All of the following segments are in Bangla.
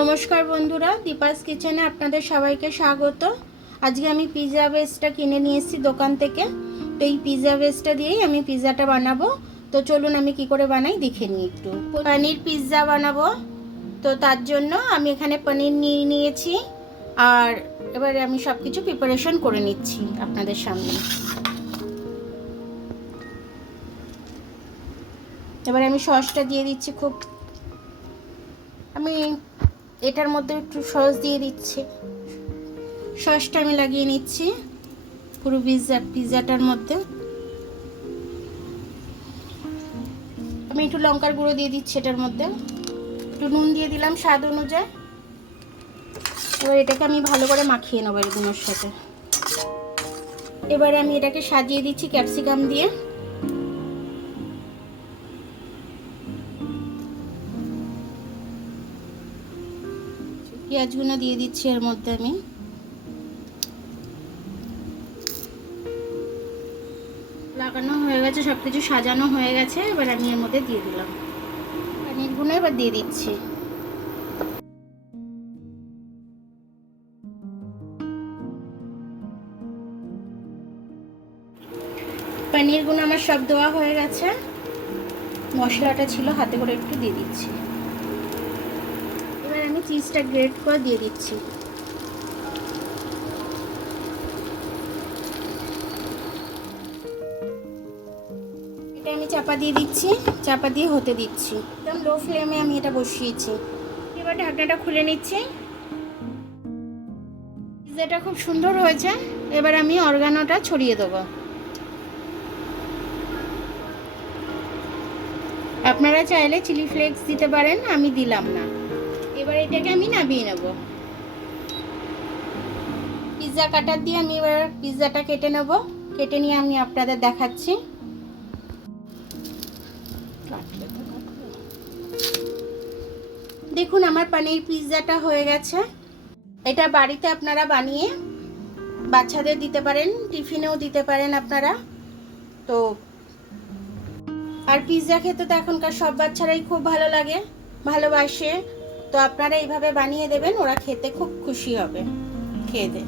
নমস্কার বন্ধুরা, দীপাস কিচেনে আপনাদের সবাইকে স্বাগত। আজকে আমি পিৎজা বেসটা কিনে নিয়ে এসেছি দোকান থেকে। তো এই পিৎজা বেসটা দিয়েই আমি পিৎজাটা বানাবো। তো চলুন আমি কি করে বানাই দেখে নিই একটু। পনির পিৎজা বানাবো, তো তার জন্য আমি এখানে পনির নিয়ে নিয়েছি। আর এবারে আমি সব কিছু প্রিপারেশন করে নিচ্ছি আপনাদের সামনে। এবারে আমি সসটা দিয়ে দিচ্ছি। আমি এটার মধ্যে একটু সস দিয়ে দিচ্ছি। সসটা আমি লাগিয়ে নিচ্ছি পুরো পিৎজাটার মধ্যে। আমি একটু লঙ্কার গুঁড়ো দিয়ে দিচ্ছি এটার মধ্যে, একটু নুন দিয়ে দিলাম স্বাদ অনুযায়ী। এবার এটাকে আমি ভালো করে মাখিয়ে নেবো এগুলোর সাথে। এবারে আমি এটাকে সাজিয়ে দিচ্ছি ক্যাপসিকাম দিয়ে। পেঁয়াজগুলো দিয়ে দিচ্ছি এর মধ্যে। আমি লাগানো হয়ে গেছে, সব কিছু সাজানো হয়ে গেছে। এবার আমি এর মধ্যে দিয়ে দিলাম পনিরগুলো। এবার দিয়ে দিচ্ছি। পনিরগুলো আমার সব দেওয়া হয়ে গেছে। মশলাটা ছিল হাতে করে একটু দিয়ে দিচ্ছি। এবার আমি চিজটা গ্রেট করে দিয়ে দিচ্ছি। এটা আমি চাপা দিয়ে দিচ্ছি, চাপা দিয়ে হতে দিচ্ছি। একদম লো ফ্লেমে আমি এটা বসিয়েছি। এবার ঢাকনাটা খুলে নিচ্ছি। পিৎজাটা খুব সুন্দর হয়েছে। এবার আমি অরগানোটা ছড়িয়ে দেবো। আপনারা চাইলে চিলি ফ্লেক্স দিতে পারেন, আমি দিলাম না। এবার এটাকে আমি নামিয়ে নেব। পিৎজা কাটার দিয়ে আমি এবার পিৎজাটা কেটে নেব। কেটে নিয়ে আমি আপনাদের দেখাচ্ছি। দেখুন আমার পনির পিৎজাটা হয়ে গেছে। এটা বাড়িতে আপনারা বানিয়ে বাচ্চাদের দিতে পারেন, টিফিনেও দিতে পারেন আপনারা। তো আর পিৎজা খেতে তো এখনকার সব বাচ্চারাই খুব ভালো লাগে, ভালোবাসে। তো আপনারা এইভাবে বানিয়ে দেবেন, ওরা খেতে খুব খুশি হবে খেয়ে।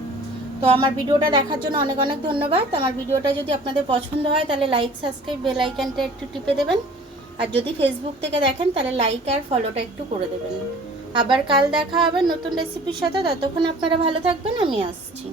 তো আমার ভিডিওটা দেখার জন্য অনেক অনেক ধন্যবাদ। আমার ভিডিওটা যদি আপনাদের পছন্দ হয় তাহলে লাইক, সাবস্ক্রাইব, বেল আইকনটা একটু টিপে দেবেন। আর যদি ফেসবুক থেকে দেখেন তাহলে লাইক আর ফলোটা একটু করে দেবেন। আবার কাল দেখা হবে নতুন রেসিপির সাথে। ততক্ষণ আপনারা ভালো থাকবেন, আমি আসছি।